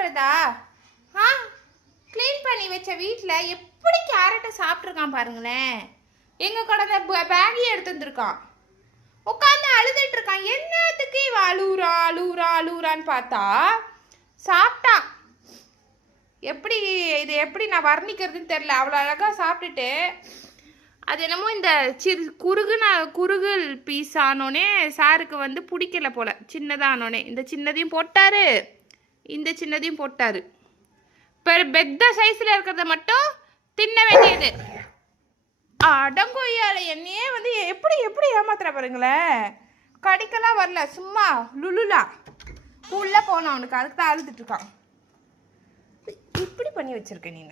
சாப்பிட்றதா? ஆ, க்ளீன் பண்ணி வச்ச வீட்டில் எப்படி கேரட்டை சாப்பிட்ருக்கான் பாருங்களேன். எங்கள் கடந்த பேக்கையே எடுத்து வந்துருக்கான். உட்காந்து அழுதுட்டு இருக்கான். என்னத்துக்கு இவன் அழுகுறான்னு பார்த்தா சாப்பிட்டான். எப்படி இது எப்படி நான் வர்ணிக்கிறதுன்னு தெரில. அவ்வளோ அழகாக சாப்பிட்டுட்டு அது என்னமோ இந்த குறுகுல் பீஸ் ஆனோடனே சாருக்கு வந்து பிடிக்கல போல். சின்னதானோடனே இந்த சின்னதையும் போட்டார், இந்த சின்னதையும் போட்டார். பெத்த சைஸில் இருக்கிறத மட்டும் தின்ன வேண்டியது. அடங்கொய்யால என்னையே வந்து எப்படி எப்படி ஏமாத்துற பாருங்களேன். கடிக்கலாம் வரல, சும்மா லுலுலா உள்ளே போனான் அவனுக்கு. அதுக்கு தான் அழுதுட்டு இருக்கான். இப்படி பண்ணி வச்சிருக்க நீ.